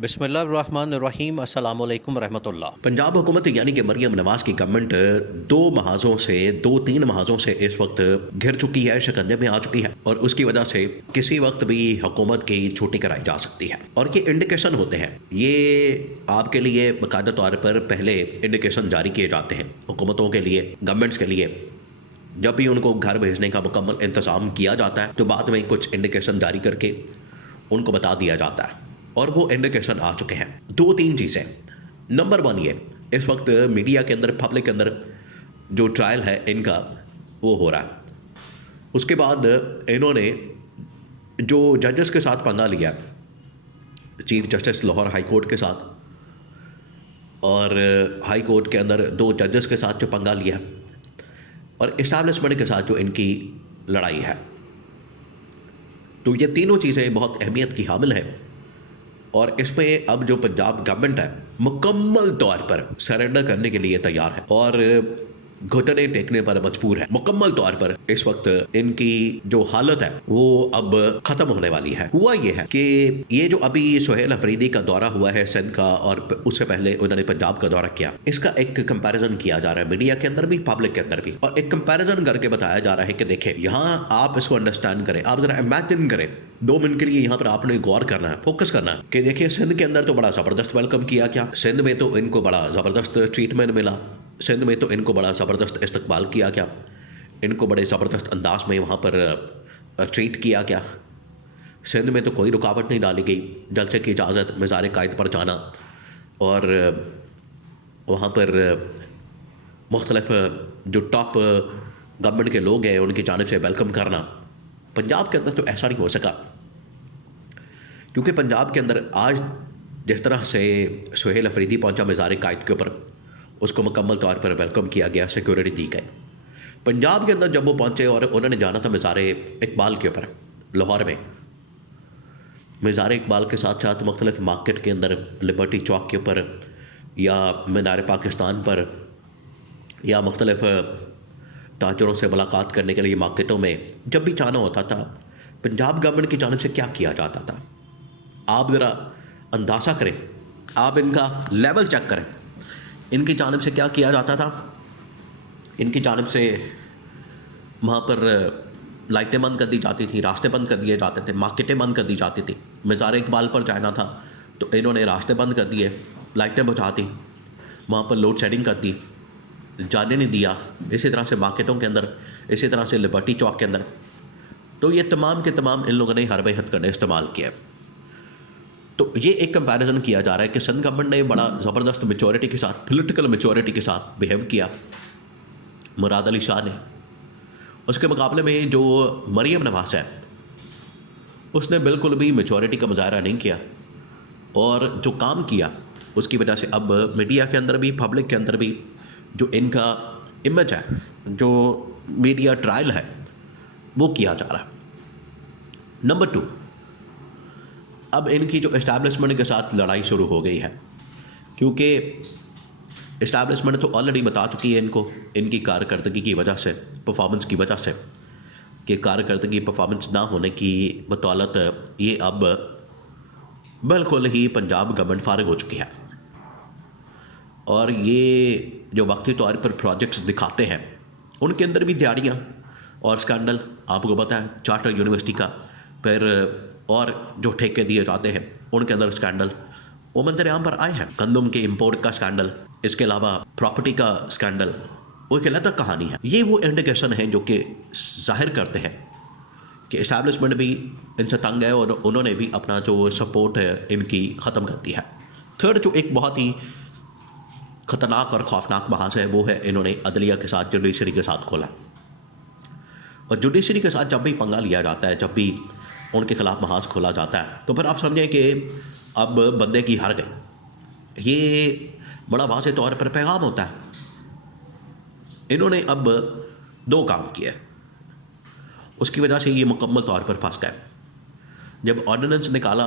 बिस्मिल्लाहिर्रहमानिर्रहीम अस्सलामु अलैकुम रहमतुल्लाह। पंजाब हुकूमत यानी कि मरियम नवाज की गवर्नमेंट दो तीन महाजों से इस वक्त घिर चुकी है, शिकंजे में आ चुकी है और उसकी वजह से किसी वक्त भी हुकूमत की छुट्टी कराई जा सकती है। और ये इंडिकेशन होते हैं, ये आपके लिए बाकायदा तौर पर पहले इंडिकेशन जारी किए जाते हैं हुकूमतों के लिए, गवर्नमेंट्स के लिए। जब भी उनको घर भेजने का मुकम्मल इंतज़ाम किया जाता है तो बाद में कुछ इंडिकेशन जारी करके उनको बता दिया जाता है और वो इंडिकेशन आ चुके हैं। दो तीन चीज़ें। नंबर वन, ये इस वक्त मीडिया के अंदर, पब्लिक के अंदर जो ट्रायल है इनका वो हो रहा है। उसके बाद इन्होंने जो जजेस के साथ पंगा लिया, chief justice Lahore high court के साथ और हाई कोर्ट के अंदर दो जजेस के साथ जो पंगा लिया और इस्टेब्लिशमेंट के साथ जो इनकी लड़ाई है, तो ये तीनों चीज़ें बहुत अहमियत की हामिल हैं। और इसमें अब जो पंजाब गवर्नमेंट है मुकम्मल तौर पर सरेंडर करने के लिए तैयार है और घुटने टेकने पर मजबूर है। मुकम्मल तौर पर इस वक्त इनकी जो हालत है वो अब ख़त्म होने वाली है। हुआ ये है कि ये जो अभी सुहेल अफरीदी का दौरा हुआ है सिंध का और उससे पहले उन्होंने पंजाब का दौरा किया, इसका एक कंपैरिजन किया जा रहा है मीडिया के अंदर भी, पब्लिक के अंदर भी। और एक कंपैरिजन करके बताया जा रहा है कि देखें, यहाँ आप इसको अंडरस्टैंड करें, आप ज़रा इमेजिन करें 2 मिनट के लिए, यहाँ पर आपने गौर करना है, फोकस करना है कि देखिए सिंध के अंदर तो बड़ा ज़बरदस्त वेलकम किया गया, सिंध में तो इनको बड़ा ज़बरदस्त ट्रीटमेंट मिला, सिंध में तो इनको बड़ा ज़बरदस्त इस्तकबाल किया गया, इनको बड़े ज़बरदस्त अंदाज में वहाँ पर ट्रीट किया गया। सिंध में तो कोई रुकावट नहीं डाली गई, जलसे की इजाज़त, मज़ार कायद पर जाना और वहाँ पर मुख्तलिफ जो टॉप गवर्नमेंट के लोग हैं उनकी जानिब से वेलकम करना। पंजाब के अंदर तो ऐसा नहीं हो सका, क्योंकि पंजाब के अंदर आज जिस तरह से सुहेल अफरीदी पहुंचा मज़ार कायद के ऊपर, उसको मुकम्मल तौर पर वेलकम किया गया, सिक्योरिटी दी गई। पंजाब के अंदर जब वो पहुंचे और उन्होंने जाना था मज़ार इकबाल के ऊपर लाहौर में, मज़ार इकबाल के साथ साथ मुख्तलिफ मार्केट के अंदर, लिबर्टी चौक के ऊपर या मीनार पाकिस्तान पर या मुख्तलिफ ताजरों से मुलाकात करने के लिए मार्केटों में जब भी जाना होता था, पंजाब गवर्नमेंट की जानिब से क्या किया जाता था, आप ज़रा अंदाज़ा करें, आप इनका लेवल चेक करें। इनकी जानिब से क्या किया जाता था, इनकी जानिब से वहाँ पर लाइटें बंद कर दी जाती थी, रास्ते बंद कर दिए जाते थे, मार्केटें बंद कर दी जाती थी। मज़ार इकबाल पर जाना था तो इन्होंने रास्ते बंद कर दिए, लाइटें बुझा दी, वहाँ पर लोड शेडिंग कर दी, जाने नहीं दिया। इसी तरह से मार्केटों के अंदर, इसी तरह से लिबर्टी चौक के अंदर, तो ये तमाम के तमाम इन लोगों ने हर बेहद करने इस्तेमाल किया। तो ये एक कंपैरिजन किया जा रहा है कि सिंध गवर्नमेंट ने बड़ा ज़बरदस्त मैच्योरिटी के साथ, पॉलिटिकल मैच्योरिटी के साथ बिहेव किया मुराद अली शाह ने। उसके मुकाबले में जो मरियम नवाज है उसने बिल्कुल भी मैच्योरिटी का मुजाहरा नहीं किया और जो काम किया उसकी वजह से अब मीडिया के अंदर भी, पब्लिक के अंदर भी जो इनका इमेज है, जो मीडिया ट्रायल है, वो किया जा रहा है। नंबर 2, अब इनकी जो इस्टेब्लिशमेंट के साथ लड़ाई शुरू हो गई है, क्योंकि इस्टेब्लिशमेंट तो ऑलरेडी बता चुकी है इनको, इनकी कारकर्दगी की वजह से, परफॉर्मेंस की वजह से, कि कारकर्दगी परफॉर्मेंस ना होने की बतौलत ये अब बिल्कुल ही पंजाब गवर्नमेंट फारिग हो चुकी है। और ये जो वक्ती तौर पर प्रोजेक्ट्स दिखाते हैं उनके अंदर भी दिहाड़ियाँ और स्कैंडल, आपको पता है चार्टर यूनिवर्सिटी का, फिर और जो ठेके दिए जाते हैं उनके अंदर स्कैंडल, वो मंजर आम पर आए हैं। गंदम के इंपोर्ट का स्कैंडल, इसके अलावा प्रॉपर्टी का स्कैंडल, वो एक अलग कहानी है। ये वो इंडिकेशन है जो कि जाहिर करते हैं कि इस्टेब्लिशमेंट भी इनसे तंग है और उन्होंने भी अपना जो सपोर्ट है इनकी ख़त्म कर दी है। थर्ड, जो एक बहुत ही ख़तरनाक और खौफनाक महाज है, वो है इन्होंने अदलिया के साथ, जुडिशरी के साथ खोला। और जुडिशरी के साथ जब भी पंगा लिया जाता है, जब भी उनके खिलाफ महाज खोला जाता है, तो फिर आप समझें कि अब बंदे की हार गई। ये बड़ा वाज़ेह तौर पर पैगाम होता है। इन्होंने अब 2 काम किए, उसकी वजह से ये मुकम्मल तौर पर फंस गए। जब ऑर्डिनेंस निकाला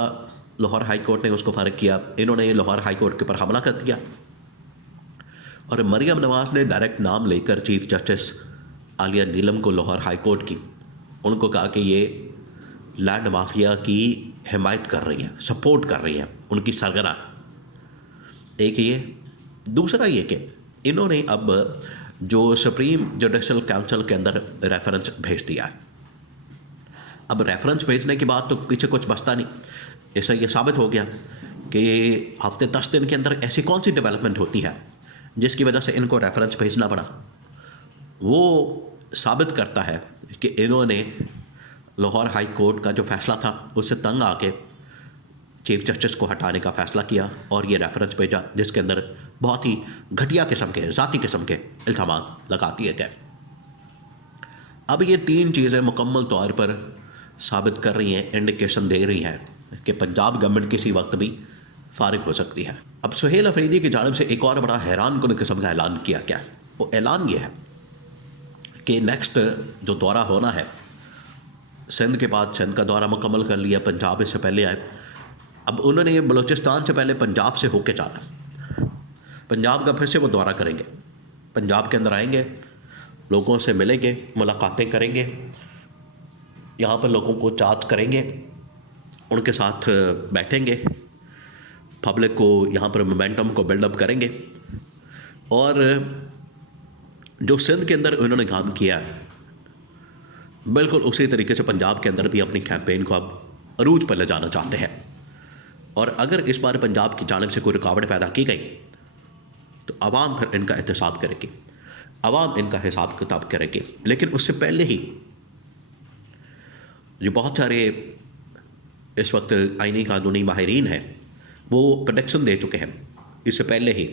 लाहौर हाई कोर्ट ने, उसको फ़ारिग किया, इन्होंने लाहौर हाई कोर्ट के ऊपर हमला कर दिया और मरियम नवाज ने डायरेक्ट नाम लेकर चीफ जस्टिस आलिया नीलम को लाहौर हाई कोर्ट की, उनको कहा कि ये लैंड माफिया की हिमायत कर रही हैं, सपोर्ट कर रही हैं, उनकी सरगना। एक ये, दूसरा ये कि इन्होंने अब जो सुप्रीम जुडिशल काउंसिल के अंदर रेफरेंस भेज दिया है। अब रेफरेंस भेजने के बाद तो पीछे कुछ बचता नहीं। इससे ये साबित हो गया कि हफ्ते 10 दिन के अंदर ऐसी कौन सी डेवलपमेंट होती है जिसकी वजह से इनको रेफरेंस भेजना पड़ा। वो साबित करता है कि इन्होंने लाहौर हाई कोर्ट का जो फैसला था उससे तंग आके चीफ जस्टिस को हटाने का फैसला किया और ये रेफरेंस भेजा, जिसके अंदर बहुत ही घटिया किस्म के, ज़ाती किस्म के इल्ज़ाम लगा दिए गए। अब ये 3 चीज़ें मुकम्मल तौर पर साबित कर रही हैं, इंडिकेशन दे रही हैं कि पंजाब गवर्नमेंट किसी वक्त भी फारिग हो सकती है। अब सुहेल अफरीदी की जानिब से एक और बड़ा हैरानकुन किस्म का ऐलान किया गया। वो ऐलान ये है कि नेक्स्ट जो दौरा होना है, सिंध के बाद सिंध का दौरा मुकम्मल कर लिया, पंजाब इससे पहले आए। अब उन्होंने बलूचिस्तान से पहले पंजाब से होके जाना। पंजाब का फिर से वो दौरा करेंगे, पंजाब के अंदर आएंगे, लोगों से मिलेंगे, मुलाकातें करेंगे, यहाँ पर लोगों को चार्ज करेंगे, उनके साथ बैठेंगे, पब्लिक को यहाँ पर मोमेंटम को बिल्डअप करेंगे। और जो सिंध के अंदर उन्होंने काम किया है, बिल्कुल उसी तरीके से पंजाब के अंदर भी अपनी कैंपेन को अब अरूज पर ले जाना चाहते हैं। और अगर इस बार पंजाब की जानिब से कोई रुकावट पैदा की गई तो आवाम फिर इनका एहतसाब करेगी, आवाम इनका हिसाब किताब करेगी। लेकिन उससे पहले ही जो बहुत सारे इस वक्त आईनी कानूनी माहिरीन हैं वो प्रेडिक्शन दे चुके हैं इससे पहले ही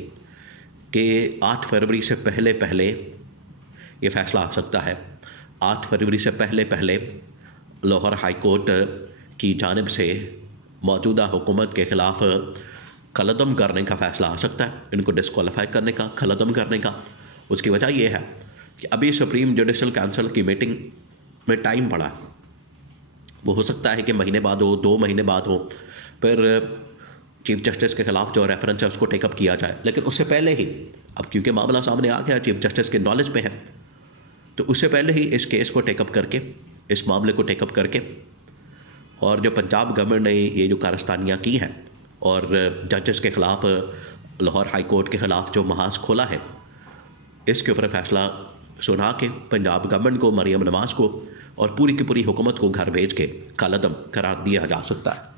कि 8 फरवरी से पहले पहले ये फ़ैसला आ सकता है। 8 फरवरी से पहले पहले लाहौर हाई कोर्ट की जानिब से मौजूदा हुकूमत के ख़िलाफ़ कलअदम करने का फ़ैसला आ सकता है, इनको डिस्क्वालीफाई करने का, कलअदम करने का। उसकी वजह यह है कि अभी सुप्रीम जुडिशल काउंसिल की मीटिंग में टाइम पड़ा, वो हो सकता है कि महीने बाद हो, 2 महीने बाद हो, फिर चीफ जस्टिस के ख़िलाफ़ जो रेफरेंस है उसको टेकअप किया जाए। लेकिन उससे पहले ही, अब क्योंकि मामला सामने आ गया, चीफ जस्टिस के नॉलेज में है, तो उससे पहले ही इस केस को टेकअप करके, इस मामले को टेकअप करके, और जो पंजाब गवर्नमेंट ने ये जो कारस्तानियाँ की हैं और जजेस के ख़िलाफ़ लाहौर हाई कोर्ट के ख़िलाफ़ जो महाज खोला है, इसके ऊपर फ़ैसला सुना के पंजाब गवर्नमेंट को, मरियम नवाज़ को और पूरी की पूरी हुकूमत को घर भेज के कलअदम करार दिया जा सकता है।